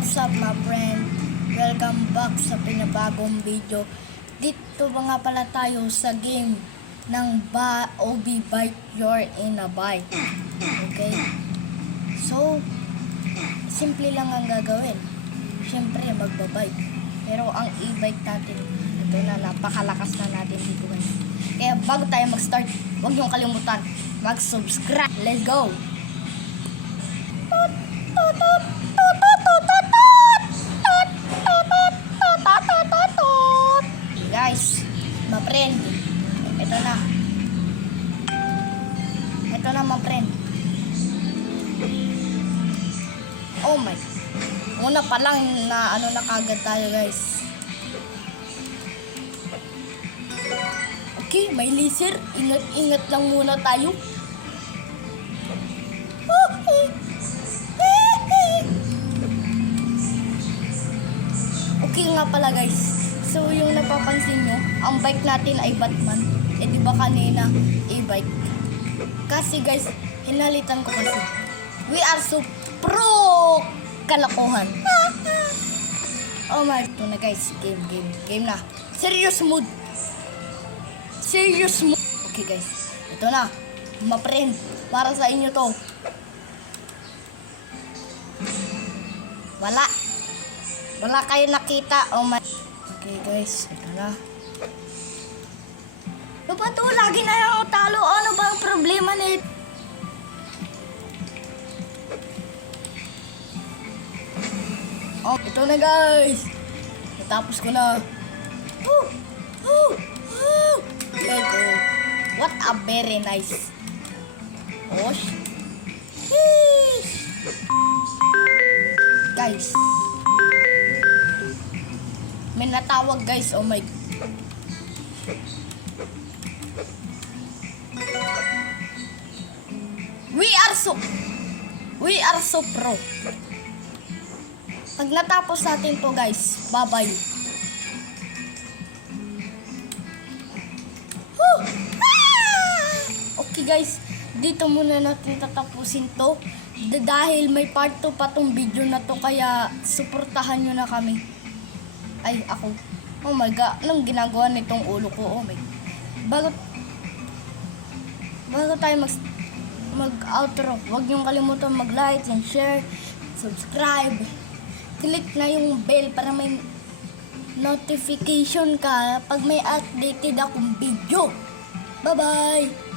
What's up my friend? Welcome back sa pinabagong video. Dito ba nga pala tayo sa game ng OB Bike You're in a Bike. Okay? So, simple lang ang gagawin. Siyempre, magbabike. Pero ang e-bike natin, ito na, napakalakas na natin dito guys. Kaya bago tayo mag-start, huwag niyong kalimutan mag-subscribe. Let's go! Guys, my friend, ito na. Ito na, my friend. Oh my. Una pa lang na na kagad tayo, guys. Okay, may laser. Ingat lang muna tayo. Okay nga pala, guys. So, yung napapansin nyo, ang bike natin ay Batman. Eh, di ba kanina, e-bike? Kasi, guys, hinalitan ko kasi. We are so pro kalakuhan. Oh my, ito na guys. Game na. Serious mood. Okay, guys. Ito na. My friend, para sa inyo to. Wala kayo nakita. Oh my. Okay guys, ito na. Ano ba ito? Lagi na yung talo. Ano ba ang problema nito? Oh, ito na guys. Natapos ko na. Let's go. What a very nice. Osh. Guys. May natawag guys, oh my. We are so pro. Pag natapos natin to guys, bye-bye. Okay guys, dito muna natin tatapusin to. Dahil may part 2 pa tong video na to, kaya suportahan nyo na kami. Ay, ako. Oh my God. Anong ginagawa nitong ulo ko? Oh my. Bago tayo mag-outro, huwag niyong kalimutan mag-like and share, subscribe. Click na yung bell para may notification ka pag may updated akong video. Bye-bye!